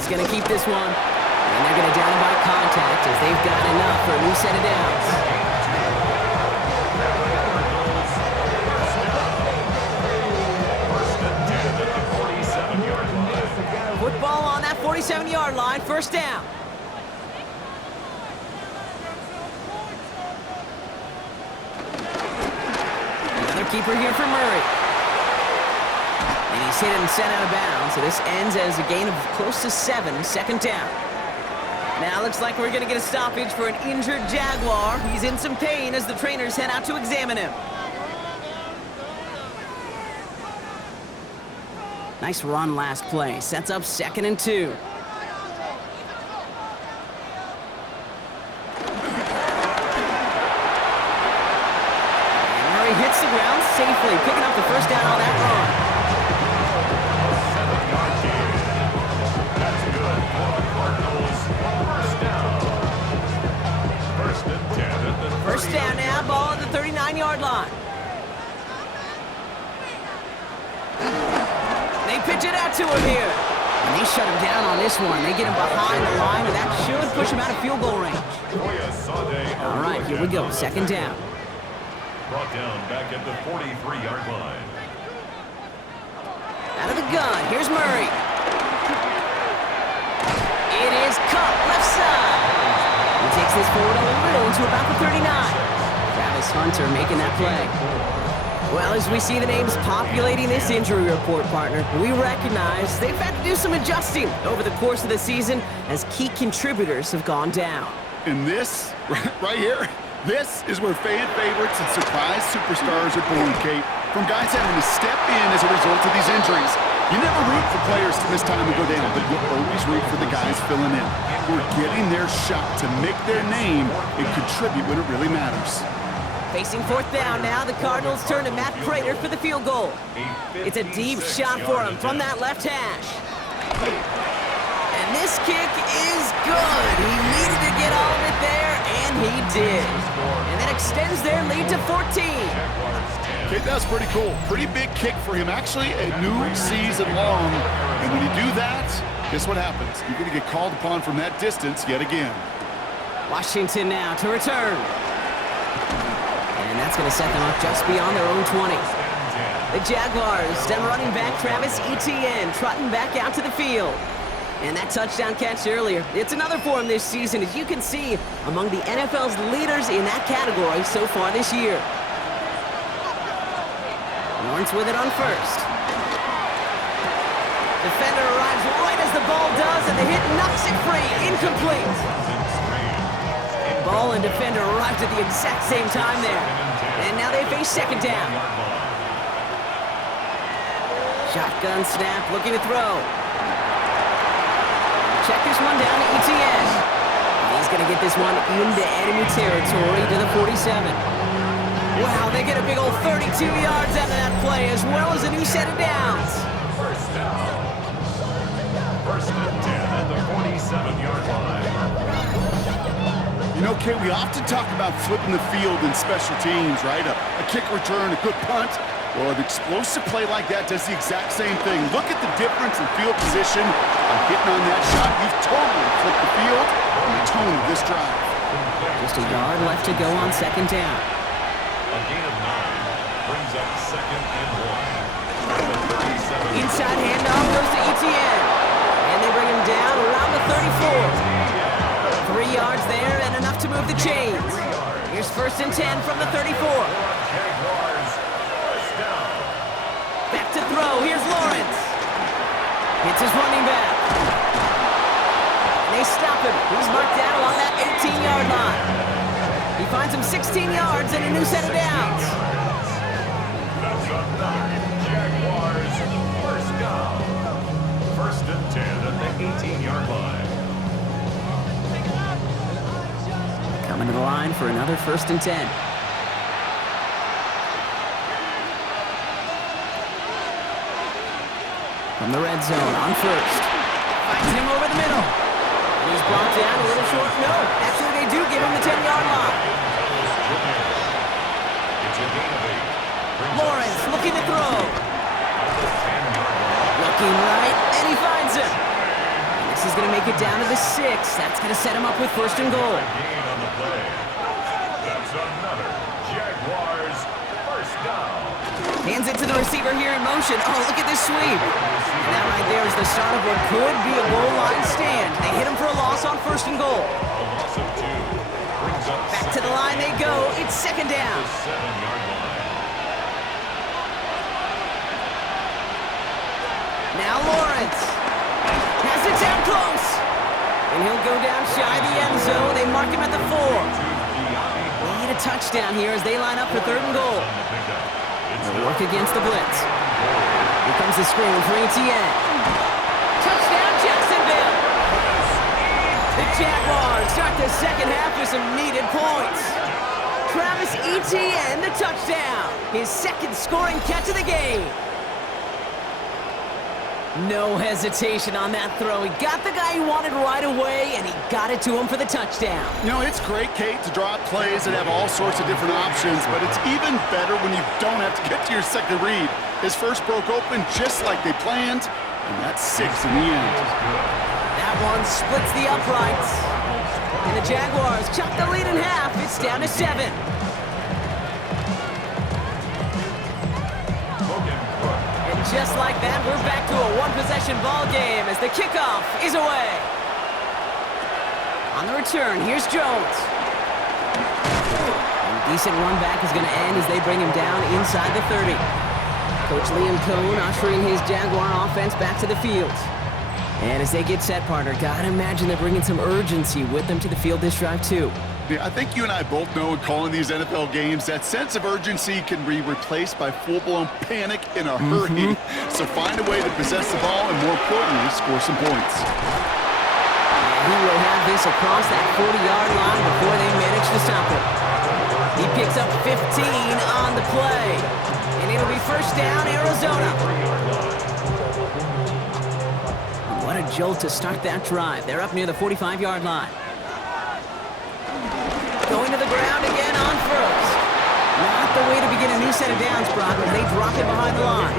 He's going to keep this one. And they're going to down him by contact as they've got enough for a new set of downs. Football on that 47-yard line, first down. Another keeper here for Murray. And he's hit and sent out of bounds, so this ends as a gain of close to 7, second down. Now looks like we're going to get a stoppage for an injured Jaguar. He's in some pain as the trainers head out to examine him. Nice run last play. Sets up 2nd and 2. And Murray hits the ground safely, picking up the first down on that run. That's good for the Cardinals. First down. First and 10. First down now, ball at the 39-yard line. They pitch it out to him here. And they shut him down on this one. They get him behind the line, and that should push him out of field goal range. All right, here we go. Second down. Brought down back at the 43-yard line. Out of the gun. Here's Murray. It is cut left side. He takes this forward a little to about the 39. Travis Hunter making that play. Well, as we see the names populating this injury report, partner, we recognize they've had to do some adjusting over the course of the season as key contributors have gone down. And this, right here, this is where fan favorites and surprise superstars are born, Kate. From guys having to step in as a result of these injuries. You never root for players to miss time and go down, but you always root for the guys filling in, who are getting their shot to make their name and contribute when it really matters. Facing fourth down now, the Cardinals turn to Matt Prater for the field goal. It's a deep shot for him from that left hash. And this kick is good. He needed to get all of it there, and he did. And that extends their lead to 14. Okay, that's pretty cool. Pretty big kick for him. Actually, a new season long. And when you do that, guess what happens? You're going to get called upon from that distance yet again. Washington now to return. And that's going to set them up just beyond their own 20. The Jaguars send running back Travis Etienne trotting back out to the field. And that touchdown catch earlier, it's another for him this season, as you can see, among the NFL's leaders in that category so far this year. Lawrence with it on first. Defender arrives right as the ball does, and the hit knocks it free. Incomplete. Ball and defender arrived at the exact same time there. And now they face second down. Shotgun snap, looking to throw. Check this one down to Etienne. He's going to get this one into enemy territory to the 47. Wow, they get a big old 32 yards out of that play, as well as a new set of downs. First down. First and 10 at the 47-yard line. You know, Kate, we often talk about flipping the field in special teams, right? A kick return, a good punt. Well, an explosive play like that does the exact same thing. Look at the difference in field position by hitting on that shot. You've totally flipped the field and the tone of this drive. Just a yard left to go on second down. A gain of 9 brings up second and 1. Inside handoff goes to Etienne. And they bring him down around the 34. 3 yards there and enough to move the chains. Here's first and 10 from the 34. Jaguars, first down. Back to throw. Here's Lawrence. Hits his running back. And they stop him. He's marked down along that 18-yard line. He finds him 16 yards and a new set of downs. That's a 9. Jaguars, first down. First and 10 at the 18-yard line. Coming to the line for another first and 10. From the red zone on first. Finds him over the middle. And he's brought down a little short. No, actually they do give him the 10-yard line. Lawrence looking to throw. Looking right, and he finds him. And the This is going to make it down to the 6. That's going to set him up with first and goal. Gain on the play. That's another Jaguars first down. Hands it to the receiver here in motion. Oh, look at this sweep. And that right there is the start of what could be a goal line stand. They hit him for a loss on first and goal. A loss of 2. Brings up Back to the line they go. It's second down. the 7-yard line. Now Lawrence has it down close. And he'll go down shy of the end zone. They mark him at the 4. They need a touchdown here as they line up for third and goal. They'll work against the blitz. Here comes the screen for Etienne. Touchdown, Jacksonville! The Jaguars start the second half with some needed points. Travis Etienne, the touchdown. His second scoring catch of the game. No hesitation on that throw. He got the guy he wanted right away, and he got it to him for the touchdown. You know, it's great, Kate, to draw up plays that have all sorts of different options, but it's even better when you don't have to get to your second read. His first broke open just like they planned, and that's 6 in the end. That one splits the uprights. And the Jaguars chop the lead in half. It's down to 7. And just like that, we're back to a one-possession ball game as the kickoff is away. On the return, here's Jones. And a decent run back is going to end as they bring him down inside the 30. Coach Liam Cohn ushering his Jaguar offense back to the field. And as they get set, partner, gotta imagine they're bringing some urgency with them to the field this drive, too. Yeah, I think you and I both know in calling these NFL games, that sense of urgency can be replaced by full-blown panic in a hurry. So find a way to possess the ball and, more importantly, score some points. He will have this across that 40-yard line before they manage to stop him. He picks up 15 on the play. And it'll be first down, Arizona. What a jolt to start that drive. They're up near the 45-yard line. Going to the ground again on first. Not the way to begin a new set of downs, Brock, as they drop it behind the line.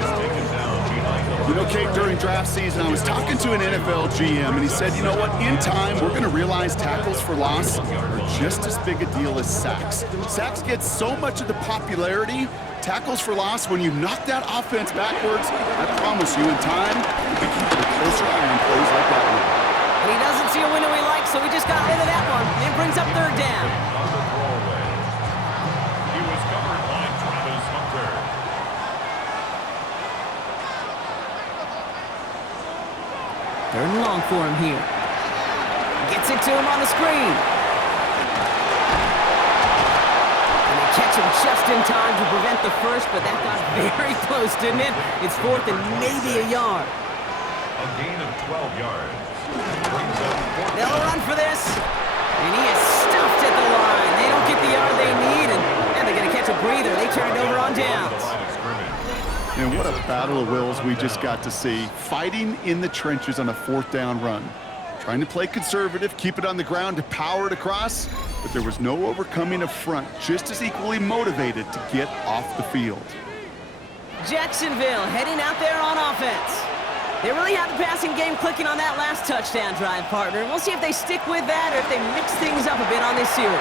You know, Kate, during draft season, I was talking to an NFL GM, and he said, you know what, in time, we're going to realize tackles for loss are just as big a deal as sacks. Sacks get so much of the popularity. Tackles for loss, when you knock that offense backwards, I promise you, in time, you'll be keeping a closer eye on plays like that one. And he doesn't see a window he likes, so he just got rid of that one. And it brings up third down. He was covered by Travis Hunter. Third and long for him here. Gets it to him on the screen. And they catch him just in time to prevent the first, but that got very close, didn't it? It's fourth and maybe a yard. A gain of 12 yards. Brings up They'll run for this. And he is stuffed at the line. They don't get the yard they need, and they're going to catch a breather. They turn it over on downs. And what a battle of wills we just got to see. Fighting in the trenches on a fourth down run. Trying to play conservative, keep it on the ground to power it across, but there was no overcoming a front just as equally motivated to get off the field. Jacksonville heading out there on offense. They really have the passing game clicking on that last touchdown drive, partner. We'll see if they stick with that or if they mix things up a bit on this series.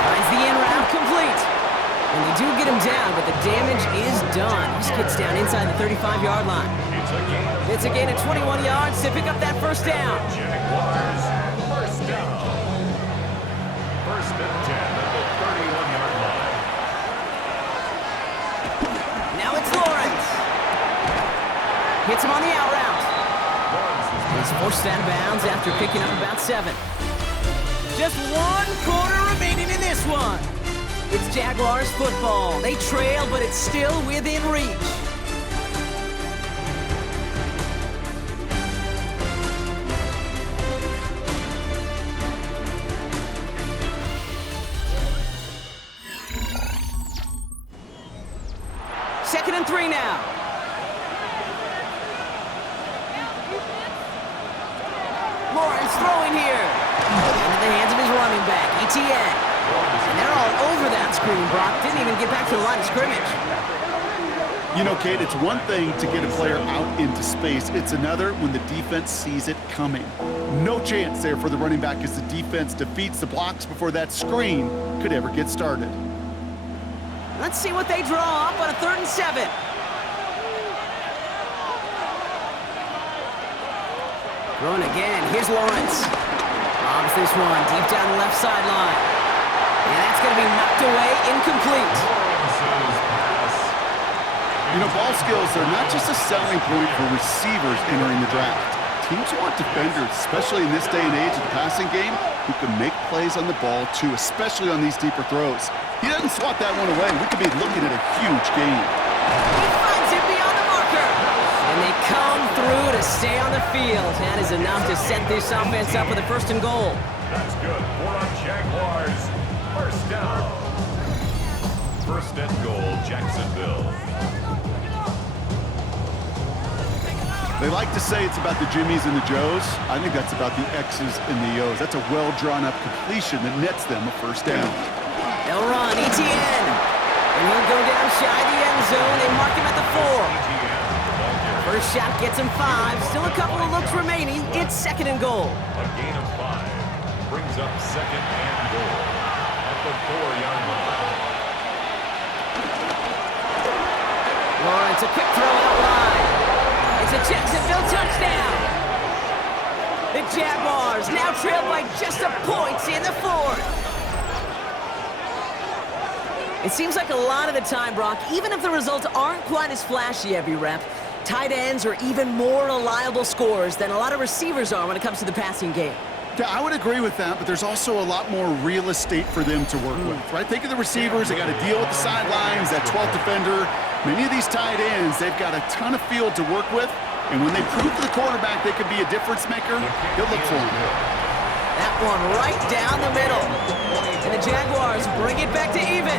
Finds the in route complete. And they do get him down, but the damage is done. He gets down inside the 35-yard line. It's a gain of 21 yards to pick up that first down. Jaguars first down. First and 10 at the 31-yard line. Now it's Lawrence. Hits him on the out route. He's forced out of bounds after picking up about 7. Just 1 quarter remaining in this one. It's Jaguars football. They trail, but it's still within reach. Second and 3 now. Lawrence throwing here. Into the hands of his running back, Etienne. And they're all over that screen, Brock. Didn't even get back to the line of scrimmage. You know, Kate, it's one thing to get a player out into space. It's another when the defense sees it coming. No chance there for the running back as the defense defeats the blocks before that screen could ever get started. Let's see what they draw up on a 3rd and 7. Throwing again. Here's Lawrence. Lobs this one deep down the left sideline. And that's going to be knocked away, incomplete. You know, ball skills are not just a selling point for receivers entering the draft. Teams want defenders, especially in this day and age of the passing game, who can make plays on the ball too, especially on these deeper throws. He doesn't swat that one away. We could be looking at a huge game. He finds it beyond the marker. And they come through to stay on the field. That is enough to set this offense up with a 1st and goal. That's good for the Jaguars. 1st down. 1st and goal, Jacksonville. They like to say it's about the Jimmies and the Joes. I think that's about the X's and the O's. That's a well-drawn-up completion that nets them a 1st down. They'll run, ETN. And he'll go down shy of the end zone. They mark him at the 4. First shot gets him 5. Still a couple of looks remaining. It's 2nd and goal. A gain of 5 brings up 2nd and goal at the 4-yard line. Lawrence, a quick throw out wide. It's a Jacksonville touchdown. The Jaguars now trail by just a point in the 4th. It seems like a lot of the time, Brock, even if the results aren't quite as flashy every rep, tight ends are even more reliable scorers than a lot of receivers are when it comes to the passing game. Yeah, I would agree with that, but there's also a lot more real estate for them to work with, right? Think of the receivers. They got to deal with the sidelines, that 12th defender. Many of these tight ends, they've got a ton of field to work with, and when they prove to the quarterback they could be a difference maker, he'll look for him. That one right down the middle. And the Jaguars bring it back to even.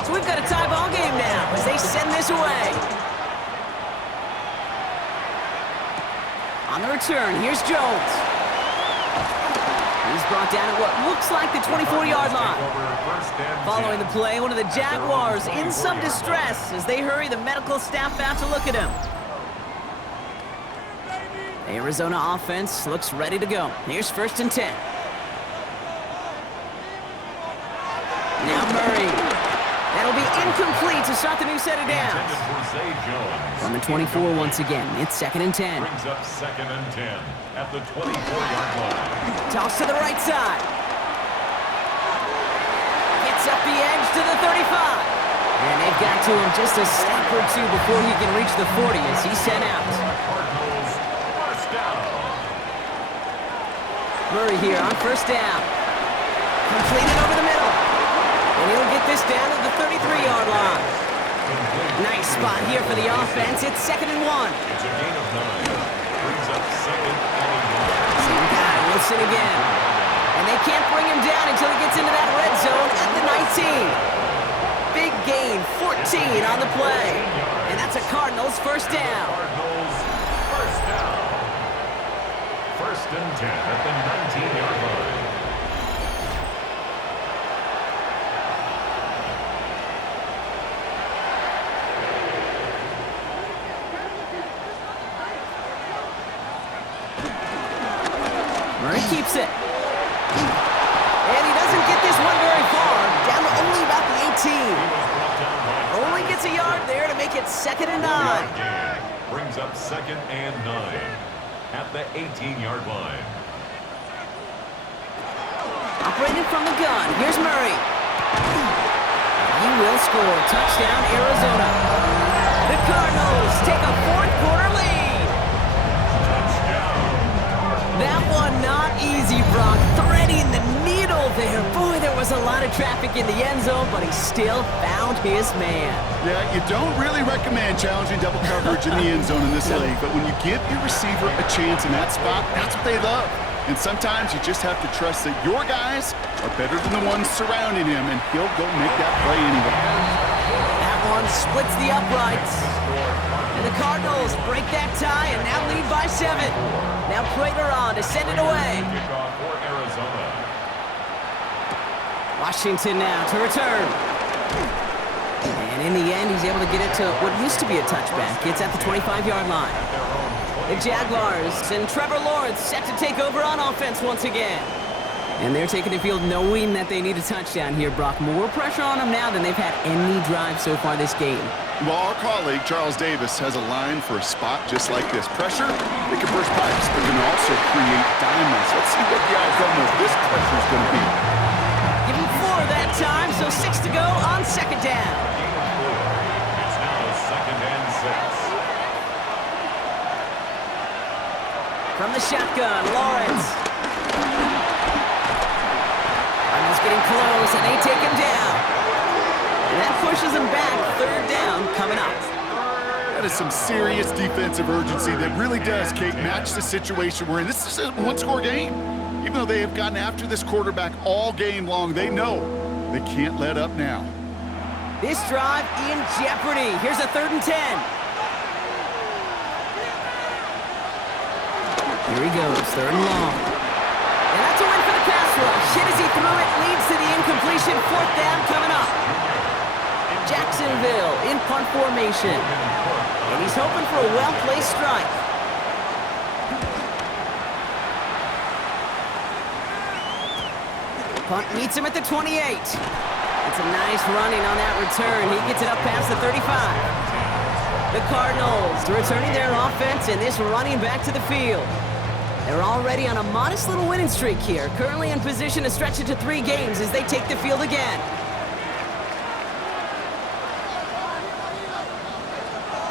So we've got a tie ball game now as they send this away. On the return, here's Jones. He's brought down at what looks like the 24-yard line. Following the play, one of the Jaguars in some distress as they hurry the medical staff out to look at him. The Arizona offense looks ready to go. Here's 1st and 10. Now Murray. That'll be incomplete to start the new set of downs. From the 24 once again, it's 2nd and 10. Brings up 2nd and 10 at the 24-yard line. Toss to the right side. Gets up the edge to the 35. And they've got to him just a step or 2 before he can reach the 40 as he's sent out. Cardinals, 1st down. Murray here on 1st down. Completed over the middle. And he'll get this down to the 33-yard line. Nice spot here for the offense. It's 2nd and 1. It's a gain of 9. Brings up 2nd and 1. Same guy, Wilson again. And they can't bring him down until he gets into that red zone at the 19. Big gain, 14 on the play. And that's a Cardinals 1st down. Cardinals, 1st down. 1st and 10 at the 19-yard line. Murray keeps it. And he doesn't get this one very far. Down to only about the 18. Only gets a yard there to make it 2nd and 9. Brings up 2nd and 9 at the 18-yard line. Operated from the gun. Here's Murray. He will score. Touchdown, Arizona. The Cardinals take a 4th-quarter lead. That one not easy, Brock. Threading the needle there. Boy, there was a lot of traffic in the end zone, but he still found his man. Yeah, you don't really recommend challenging double coverage in the end zone in this league, but when you give your receiver a chance in that spot, that's what they love. And sometimes you just have to trust that your guys are better than the ones surrounding him, and he'll go make that play anyway. That one splits the uprights. And the Cardinals break that tie and now lead by 7. Now Prater on to send it away. Kickoff for Arizona. Washington now to return. And in the end, he's able to get it to what used to be a touchback. It's at the 25-yard line. The Jaguars and Trevor Lawrence set to take over on offense once again. And they're taking the field knowing that they need a touchdown here, Brock. More pressure on them now than they've had any drive so far this game. Well, our colleague, Charles Davis, has a line for a spot just like this. Pressure, they can burst pipes, but can also create diamonds. Let's see what the outcome of this pressure is going to be. Give him 4 that time, so 6 to go on second down. It's now 2nd and 6. From the shotgun, Lawrence. Cardinals getting close, and they take him down. And that pushes them back. 3rd down coming up. That is some serious defensive urgency that really does, Kate, match the situation we're in. This is a one-score game. Even though they have gotten after this quarterback all game long, they know they can't let up now. This drive in jeopardy. Here's a 3rd and 10. Here he goes, 3rd and long. And that's a win for the pass rush. Hit as he threw it, leads to the incompletion. 4th down coming up. Jacksonville in punt formation. And he's hoping for a well-placed strike. Punt meets him at the 28. It's a nice running on that return. He gets it up past the 35. The Cardinals returning their offense and this running back to the field. They're already on a modest little winning streak here, currently in position to stretch it to 3 games as they take the field again.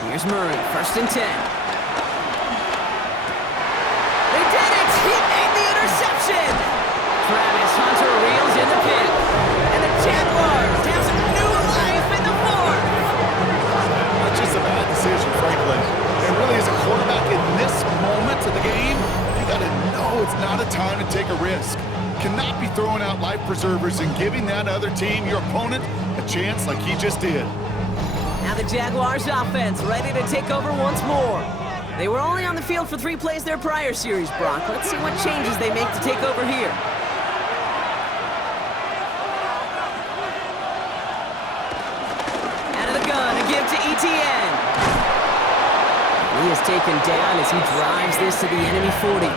Here's Murray, 1st and 10. They did it! He made the interception! Travis Hunter reels in the pit. And the Jaguars have some new life in the 4th. That's just a bad decision, frankly. And really, as a quarterback in this moment of the game, you got to know it's not a time to take a risk. Cannot be throwing out life preservers and giving that other team, your opponent, a chance like he just did. Now the Jaguars offense ready to take over once more. They were only on the field for 3 plays their prior series, Brock. Let's see what changes they make to take over here. Out of the gun, a give to Etienne. He is taken down as he drives this to the enemy 40.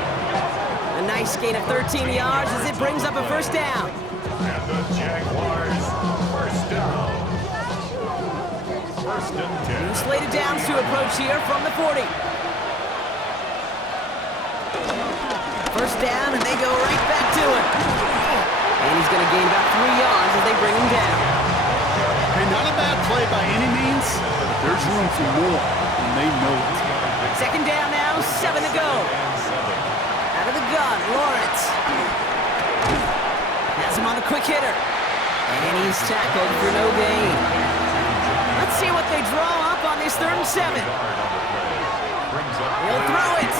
A nice gain of 13 yards as it brings up a 1st down. And the Jaguars, 1st down. 1st and 10. Slated downs to approach here from the 40. 1st down, and they go right back to it. And he's going to gain about 3 yards as they bring him down. Hey, not a bad play by any means, but there's room for more, and they know it. 2nd down now, 7 to go. Out of the gun, Lawrence. Has him on the quick hitter. And he's tackled for no gain. Let's see what they draw up on this 3rd and 7. He'll throw it.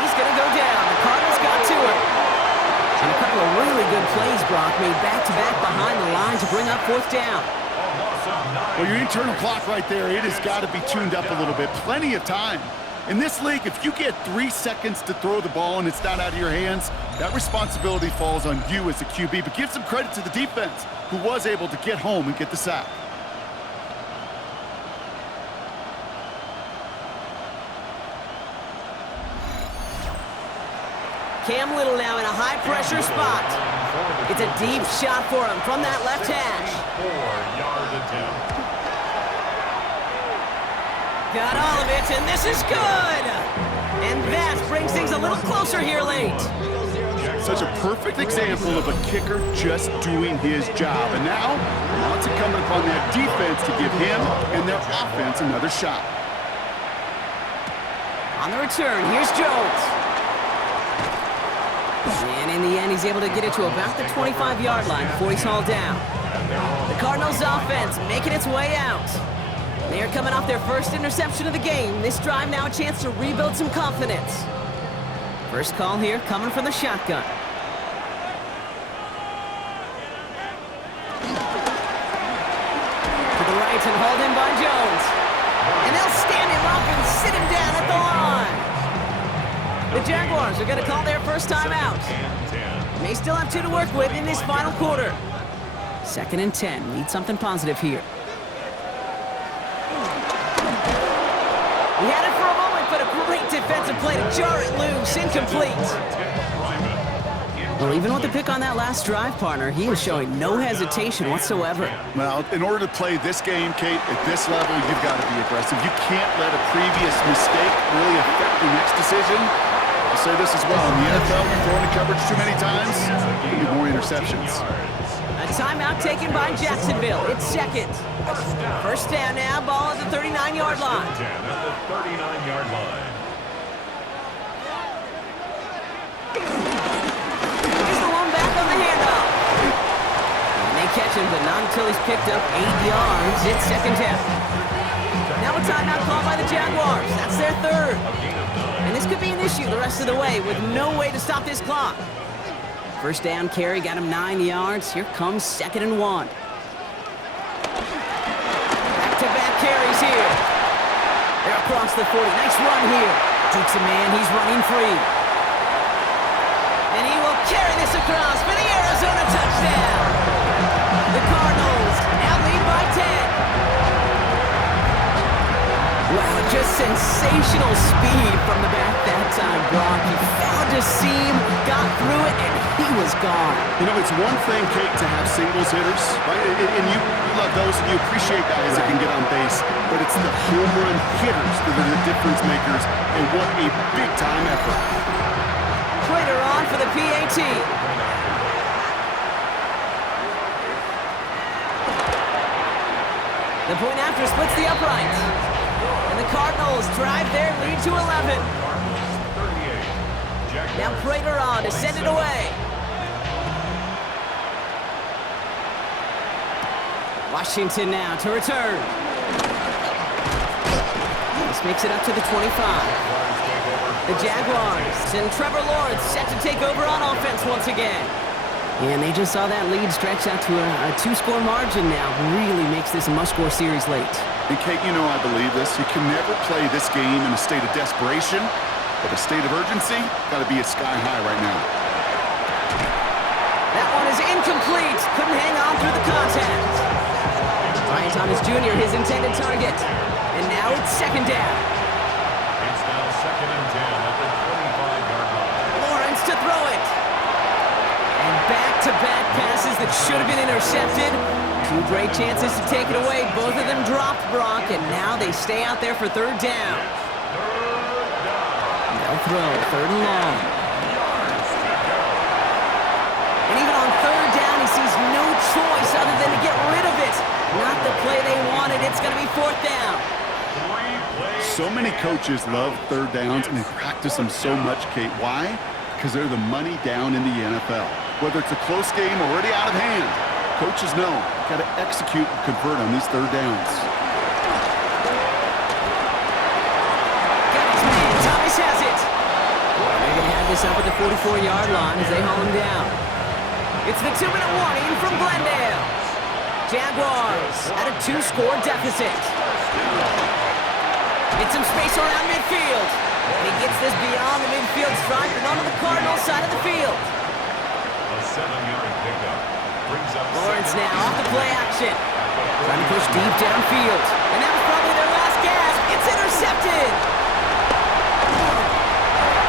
He's going to go down. The Cardinals got to him. And a couple of really good plays, Brock, made back-to-back behind the line to bring up 4th down. Well, your internal clock right there, it has got to be tuned up a little bit. Plenty of time. In this league, if you get 3 seconds to throw the ball and it's not out of your hands, that responsibility falls on you as the QB. But give some credit to the defense, who was able to get home and get the sack. Cam Little now in a high-pressure spot. It's a deep shot for him from that left hash. 4-yard attempt. Got all of it, and this is good! And that brings things a little closer here late. Such a perfect example of a kicker just doing his job. And now it's incumbent upon that defense to give him and their offense another shot. On the return, here's Jones. And in the end, he's able to get it to about the 25-yard line before he's hauled down. The Cardinals offense making its way out. They are coming off their 1st interception of the game. This drive now a chance to rebuild some confidence. First call here coming from the shotgun. To the right and hauled in by Jones. And they'll stand him up and sit him down at the line. The Jaguars are going to call their first time out. 10. They still have 2 to work with in this final quarter. 2nd and 10. Need something positive here. He had it for a moment, but a great defensive play to jar it loose. Incomplete. Well, even with the pick on that last drive, partner, he is showing no hesitation whatsoever. Well, in order to play this game, Kate, at this level, you've got to be aggressive. You can't let a previous mistake really affect your next decision. I'll say this as well. In the NFL, throwing the coverage too many times, there'll be more interceptions. A timeout taken by Jacksonville. It's 2nd. First down now, ball at the 39-yard line. At the 39-yard line. Catch him, but not until he's picked up 8 yards. It's 2nd down. Now a timeout called by the Jaguars. That's their 3rd. And this could be an issue the rest of the way with no way to stop this clock. First down carry got him 9 yards. Here comes 2nd and 1. Back-to-back carries here. They're across the 40. Nice run here. Dukes a man. He's running free. And he will carry this across for the Arizona touchdown. The Cardinals now lead by 10. Wow, just sensational speed from the back that time, Brock. He found a seam, got through it, and he was gone. You know, it's one thing, Kate, to have singles hitters, right? And you love those, and you appreciate guys that can get on base. But it's the home run hitters that are the difference makers, and what a big-time effort. Prater on for the PAT. The point after splits the uprights. And the Cardinals drive their lead to 11. Now Prater on to send it away. Washington now to return. This makes it up to the 25. The Jaguars and Trevor Lawrence set to take over on offense once again. And they just saw that lead stretch out to a 2-score margin now. Really makes this a must-score series late. And Kate, you know I believe this. You can never play this game in a state of desperation, but a state of urgency got to be at sky high right now. That one is incomplete. Couldn't hang on through the contact. Ryan Thomas Jr., his intended target. And now it's 2nd down. It's now 2nd and 10 at the 25-yard line. Lawrence to throw it. And back-to-back passes that should have been intercepted. 2 great chances to take it away. Both of them dropped, Brock, and now they stay out there for 3rd down. They'll throw 3rd and long. And even on 3rd down, he sees no choice other than to get rid of it. Not the play they wanted. It's going to be 4th down. So many coaches love 3rd downs, and they practice them so much, Kate. Why? Because they're the money down in the NFL. Whether it's a close game already out of hand, coaches know got to execute and convert on these 3rd downs. Got his man. Thomas has it. They're going to have this up at the 44-yard line as they haul him down. It's the 2-minute warning from Glendale. Jaguars at a 2-score deficit. Get some space around midfield. And he gets this beyond the midfield stripe and onto the Cardinals side of the field. A 7-yard pickup brings up Lawrence now off the play action. Trying to push deep downfield. And that was probably their last gasp. It's intercepted.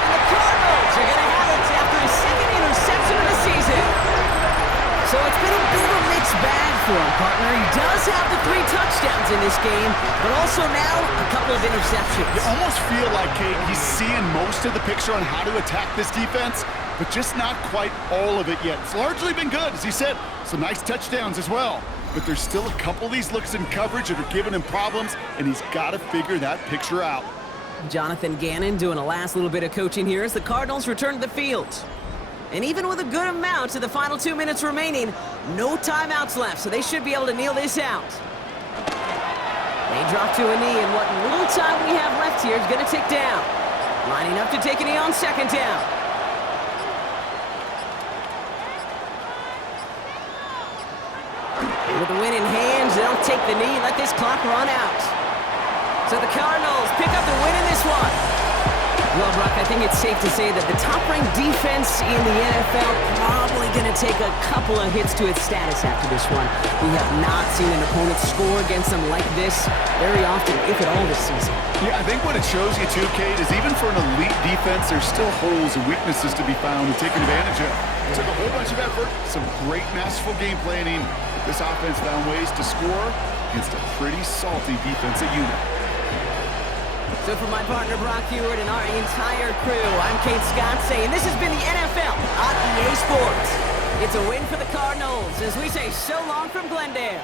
And the Cardinals are going to have it after his 2nd interception of the season. So it's been a bit of a mixed bag for him, partner. He does have the 3 touchdowns in this game, but also now a couple of interceptions. You almost feel like, Kate, he's seeing most of the picture on how to attack this defense, but just not quite all of it yet. It's largely been good, as he said. Some nice touchdowns as well. But there's still a couple of these looks in coverage that are giving him problems, and he's got to figure that picture out. Jonathan Gannon doing a last little bit of coaching here as the Cardinals return to the field. And even with a good amount to the final 2 minutes remaining, no timeouts left, so they should be able to kneel this out. They drop to a knee, and what little time we have left here is going to tick down. Lining up to take a knee on 2nd down. With the win in hands, they'll take the knee and let this clock run out. So the Cardinals pick up the win in this one. Well, Brock, I think it's safe to say that the top-ranked defense in the NFL take a couple of hits to its status after this one. We have not seen an opponent score against them like this very often, if at all, this season. Yeah, I think what it shows you too, Kate, is even for an elite defense, there's still holes and weaknesses to be found and taken advantage of. It took a whole bunch of effort, some great masterful game planning. This offense found ways to score against a pretty salty defensive unit. So for my partner Brock Heward and our entire crew, I'm Kate Scott saying this has been the NFL on EA Sports. It's a win for the Cardinals as we say so long from Glendale.